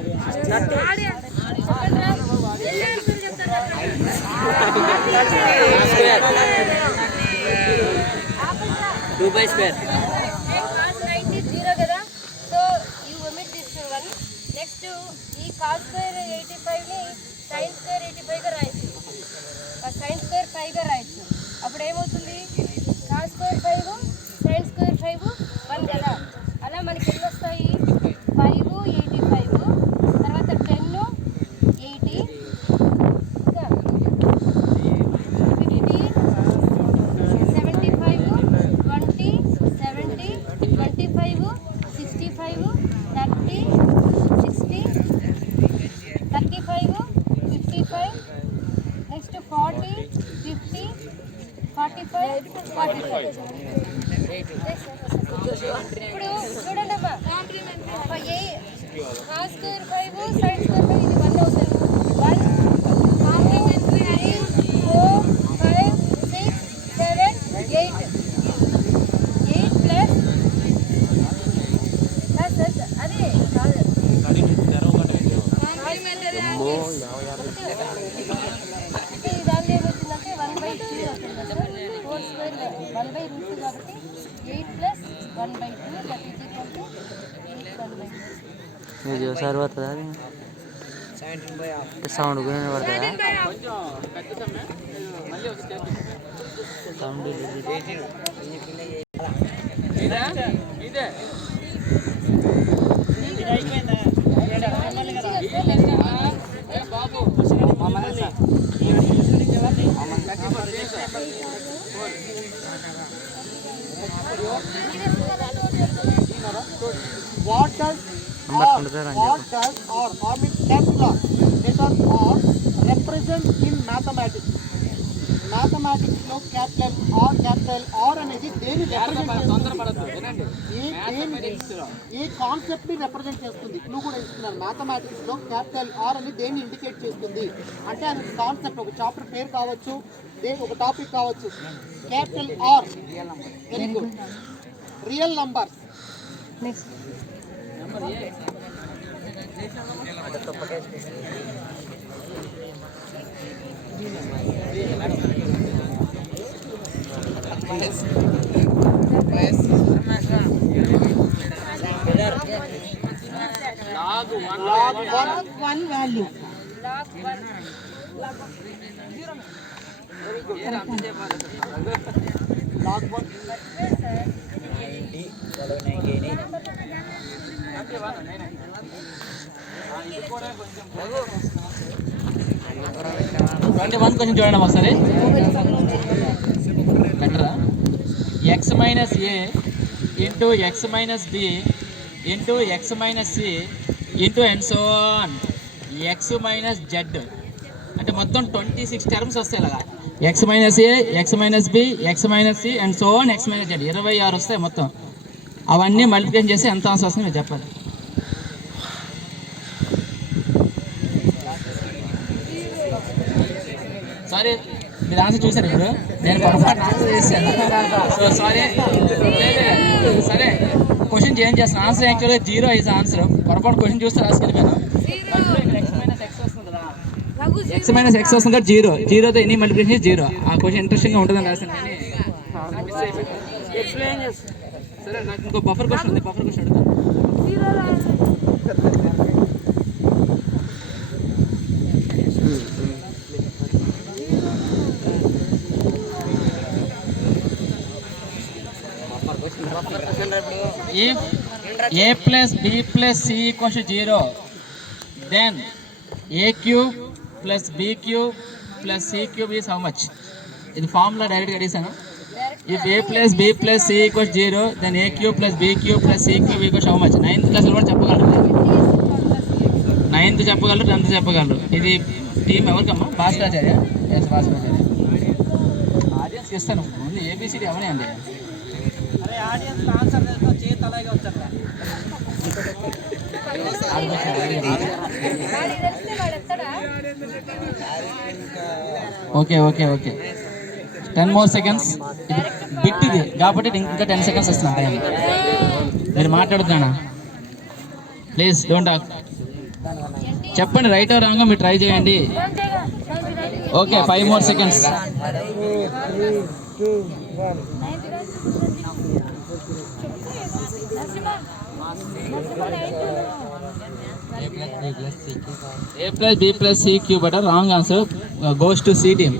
చెప్పండి రా. cos 90 జీరో కదా, so you omit this one. Next ఈ cos square 85 ని sin square 85 గా రాయొచ్చు, sin square 5 గా రాయొచ్చు. అప్పుడు ఏమవుతుంది? cos square 5 sin square 5 1 కదా. అలా మనకి ఎన్ని వస్తాయి? 5 85 తర్వాత 10 80 ఇంకా 50 75 20 70 25 65 30 60 35 55 నెక్స్ట్ 40 50 45 45. ఇప్పుడు చూడండి అమ్మా, cos square 5 sin square 5 ఇది 1 అవుతుంది. 1 2 3 4 5 6 7 8 ప్లస్ అదే కాదు దాని ఏమవుతుందంటే 1/3 అవుతుంది. 4 స్క్వేర్ 1/√2 కాబట్టి 8 ప్లస్ 1/2 దట్ ఈజ్ ఈక్వల్ టు 8 1/2. మీరు సరిపోతుందా అది సౌండ్ కూడా పడుతుందా sound What does or means caps lock letter or represent in mathematics? Mathematics లో capital R అనేది దేని రిప్రజెంట్ చేస్తుంది? ఏ కాన్సెప్ట్ ని రిప్రజెంట్ చేస్తుంది? క్లూ కూడా ఇస్తున్నారు. మ్యాథమెటిక్స్ లో క్యాపిటల్ ఆర్ అని దేన్ని ఇండికేట్ చేస్తుంది అంటే అది కాన్సెప్ట్, ఒక చాప్టర్ పేరు కావచ్చు, ఒక టాపిక్ కావచ్చు. Capital R very good. Real numbers next log 1 value. log 1 21 చూడండి ఒకసారి. బెటరా? X minus A into X minus B into X minus C into and so on X minus Z అంటే మొత్తం 26 టర్మ్స్ వస్తాయి ఇలాగా. X minus A, X minus B, X minus C and so on X minus Z 26 వస్తాయి మొత్తం. అవన్నీ మల్టిప్లికేషన్ చేసి ఎంత ఆన్సర్ వస్తుంది మీరు చెప్పాలి. సారీ మీరు ఆన్సర్ చూసారు ఇప్పుడు, నేను పొరపాటు ఆన్సర్ చేశాను. So sorry. సరే క్వశ్చన్ చేంజ్ చేస్తాను. ఆన్సర్ యాక్చువల్గా 0 ఈజ్ ఆన్సర్. పొరపాటు క్వశ్చన్ చూస్తే రాసుకెళ్ళిపోయాను. ఎక్స్ మైనస్ ఎక్స్ వస్తుంది కదా 0. 0తో ఎన్ని మల్టిప్లికేషన్ 0. ఆ క్వశ్చన్ ఇంట్రెస్టింగ్గా ఉంటుందని రాశాను కానీ మిస్ అయిపోయింది. సరే నాకు ఇంకో బఫర్ క్వశ్చన్ ఉంది, బఫర్ క్వశ్చన్ అడుగుతాను. If a plus b plus c equals to 0, then a cube plus b cube plus c cube is how much? ఇది ఫార్ములా డైరెక్ట్గా అడిగాను. If a plus b plus c equals 0, then a cube plus b cube plus c cube equals how much? 9th class కూడా చెప్పగలరు. 9th చెప్పగలరు, 10th చెప్పగలరు. ఇది team ఎవరికమ్మా? Bhaskaracharya. Yes Bhaskaracharya. Audience ఇస్తాను ఓన్లీ ఏబిసిడి అవనే అండి. Okay okay okay 10 more seconds. ఇది బిట్ ఇది కాబట్టి ఇంకా 10 seconds ఇస్తున్నాను టైం. మీరు మాట్లాడుతున్నా ప్లీజ్ డోంట్ టాక్. చెప్పండి రైట్ ఆర్ రాంగ్ మీరు ట్రై చేయండి. Okay 5 more seconds. 3, 2, 1. A plus B plus C cube, but a wrong answer goes to C team.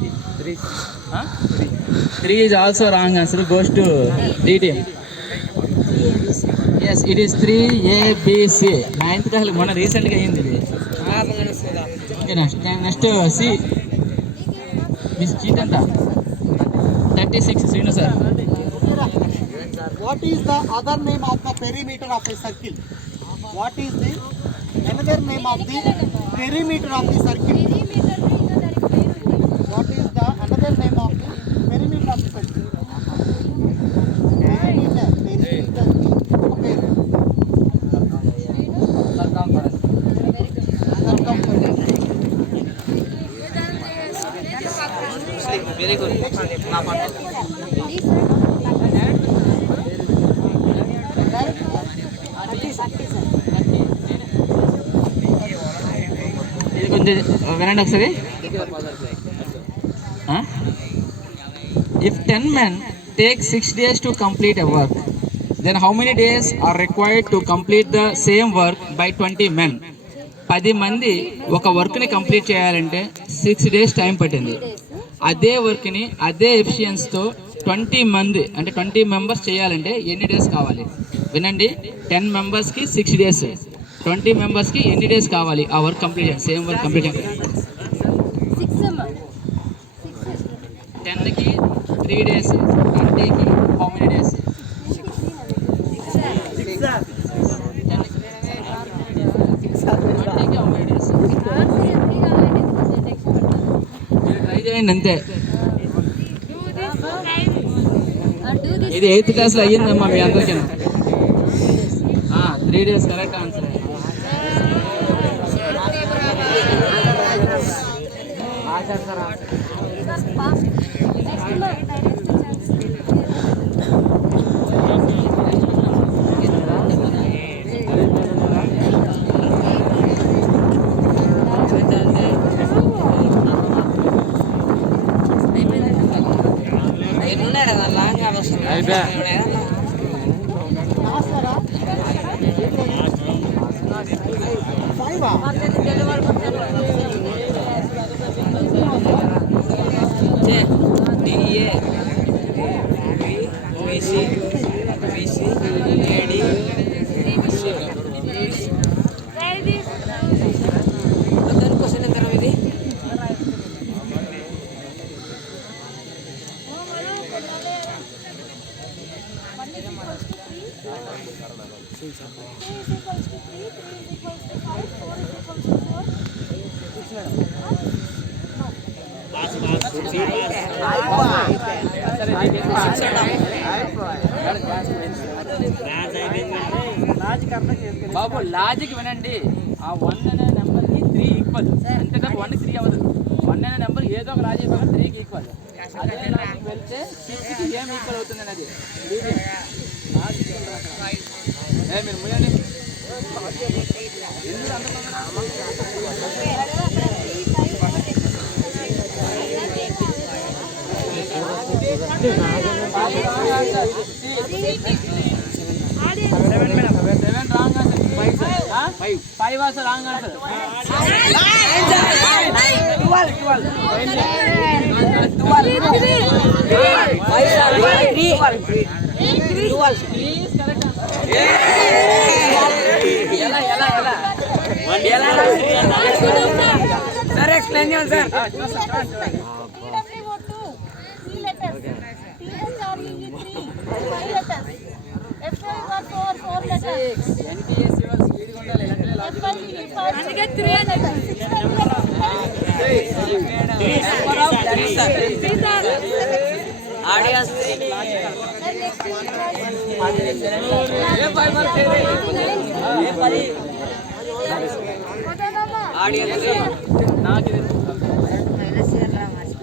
3 is also wrong answer, goes to D team. Yes, it is 3ABC. 9th class మొన్న రీసెంట్గా అయింది ఇది. Okay next C. Miss cheat అంట 36 Srinu sir. What is the other name of the perimeter of a circle? What is the another name of the perimeter of the circle? What is the another name of the perimeter of the circle? Perimeter. Very good. ఇది కొంచెం వినండి ఒకసారి. If 10 men take 6 days to complete a work, then how many days are required to complete the same work by 20 men? 10 మంది ఒక వర్క్ని కంప్లీట్ చేయాలంటే 6 days time పట్టింది. అదే వర్క్ని అదే ఎఫిషియన్స్తో 20 మంది అంటే 20 మెంబర్స్ చేయాలంటే ఎన్ని డేస్ కావాలి? వినండి, 10 మెంబర్స్కి 6 days, 20 మెంబర్స్కి ఎన్ని డేస్ కావాలి ఆ వర్క్ కంప్లీట్ చేయాలి, సేమ్ వర్క్ కంప్లీట్ చేయాలి? 10కి 3 days, 20కి how many days? 20కి how many days? మీరు ట్రై చేయండి అంతే. ఇది 8th క్లాస్లో అయ్యిందమ్మా మీ అందరికీ. 3 days కరెక్ట్ ఆన్సర్. బాబు లాజిక్ వినండి, ఆ 1 అనే నెంబర్కి 3 ఈక్వల్, అంతే తప్ప 1కి 3 అవ్వదు. 1 అనే నెంబర్ ఏదో ఒక లాజిక్ 3కి ఈక్వల్. అదే లాజిక్ వెళ్తే 6కి ఏం ఈక్వల్ అవుతుంది అనేది మీరు ముయండి. Five was wrong answer. Sir, explain your sir.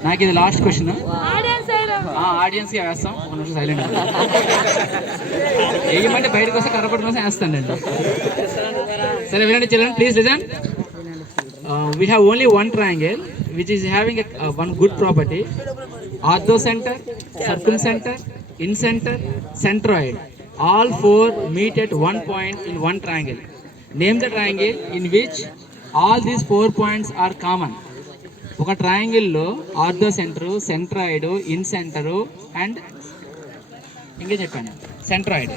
నాకు ఇది లాస్ట్ క్వశ్చన్. ఆడియన్స్కి వేస్తాం, ఒక నిమిషం సైలెంట్ వేయమంటే బయటకు వస్తే కరపడి కోసం వేస్తాను నేను. సరే వినండి children, please listen. We have only one triangle which is having one good property: orthocenter, circumcenter, incenter, centroid. All four meet at one point in one triangle. Name the triangle in which all these 4 points are common. ఒక ట్రయాంగిల్లో ఆర్థోసెంటర్, సెంట్రాయిడ్, ఇన్సెంటర్ అండ్ ఇంకే చెప్పాను సెంట్రాయిడ్,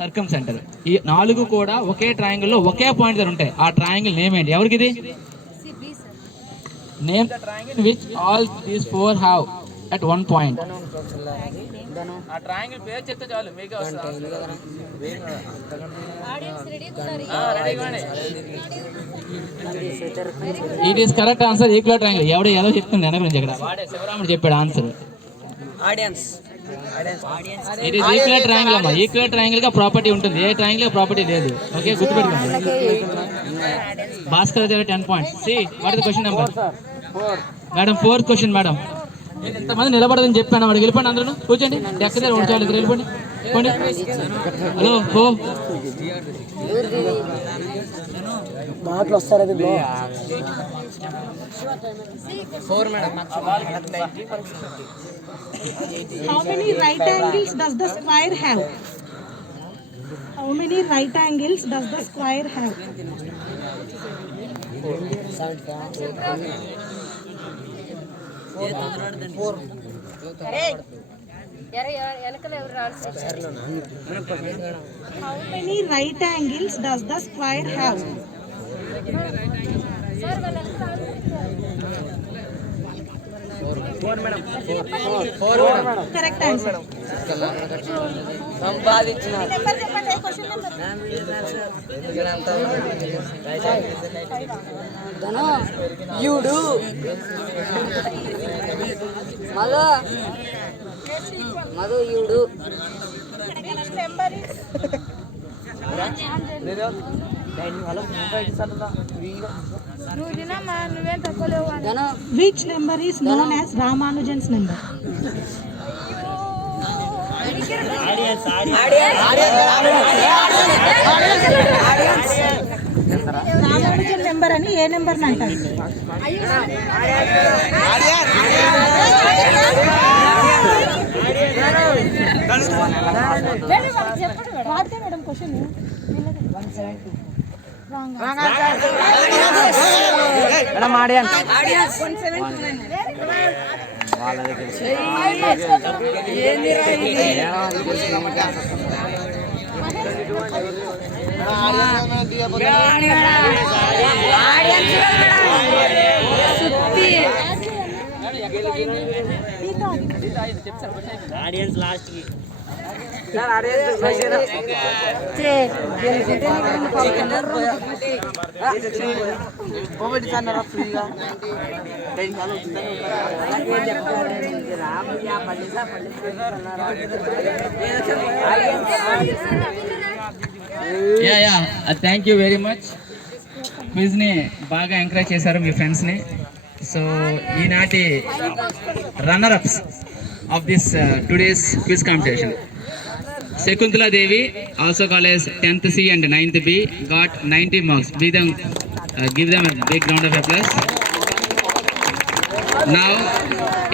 సర్కమ్ సెంటర్, ఈ 4 కూడా ఒకే ట్రయాంగిల్లో ఒకే పాయింట్ దగ్గర ఉంటాయి. ఆ ట్రయాంగిల్ నేమ్ ఏంటి? ఎవరికి ఇది? Name the triangle which all these 4 have at one point. ఆ ట్రయాంగిల్ పేరు చెప్తే చాలు మీకు it is correct answer. Equal triangle. ఎవడో ఏదో చెప్తుంది వెనక నుంచి ఇక్కడ వాడే శివరాముడు చెప్పాడు answer. It is equal triangle అమ్మా. ఈక్వల్ ట్రయాంగిల్ గా ప్రాపర్టీ ఉంటుంది, ఏ ట్రయాంగిల్ ప్రాపర్టీ లేదు. ఓకే, గుర్తుపెట్టుకోండి. భాస్కర్ 10 points. See what is the question number? Madam 4th question. Madam ఇంతమంది నిలబడదని చెప్పాను, వాడికి వెళ్ళిపోండి, అందరూ కూర్చోండి. ఎక్కడే ఉంచాలి, ఇక్కడ వెళ్ళిపోండి. హలో, మాటలు వస్తారు అది bro How many right angles does the square have? How many right angles does the square have? వెనకలు ఎవరు రాడు How many right angles does the square have? Correct answer. సంపాదించిన Number చెప్పండి, question number. యుడు మధు యుడు Which number is Which number is known as Ramanujan's number? Ramanujan number అని ఏ నెంబర్ అంటారు? వాడితే మేడం క్వశ్చన్ ఆడియన్స్ లాస్ట్ కి థ్యాంక్ యూ వెరీ మచ్. క్విజ్ని బాగా ఎంకరేజ్ చేశారు మీ ఫ్రెండ్స్ని. సో ఈనాటి runner apps of this today's quiz competition, Shakuntala Devi, also called as 10th C and 9th B, got 90 marks. Give them a big round of applause. Now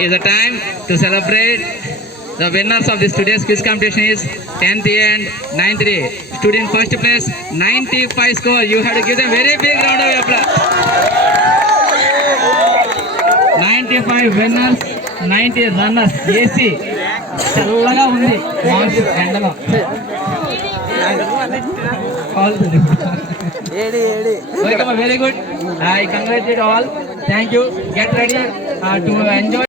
is the time to celebrate the winners of this today's quiz competition is 10th A and 9th D. Student first place, 95 score. You have to give them very big round of applause. 95 winners, 90 runners. AC చల్లగా ఉంది ఎండలో. Very good. I congratulate all. Thank you. Get ready to enjoy.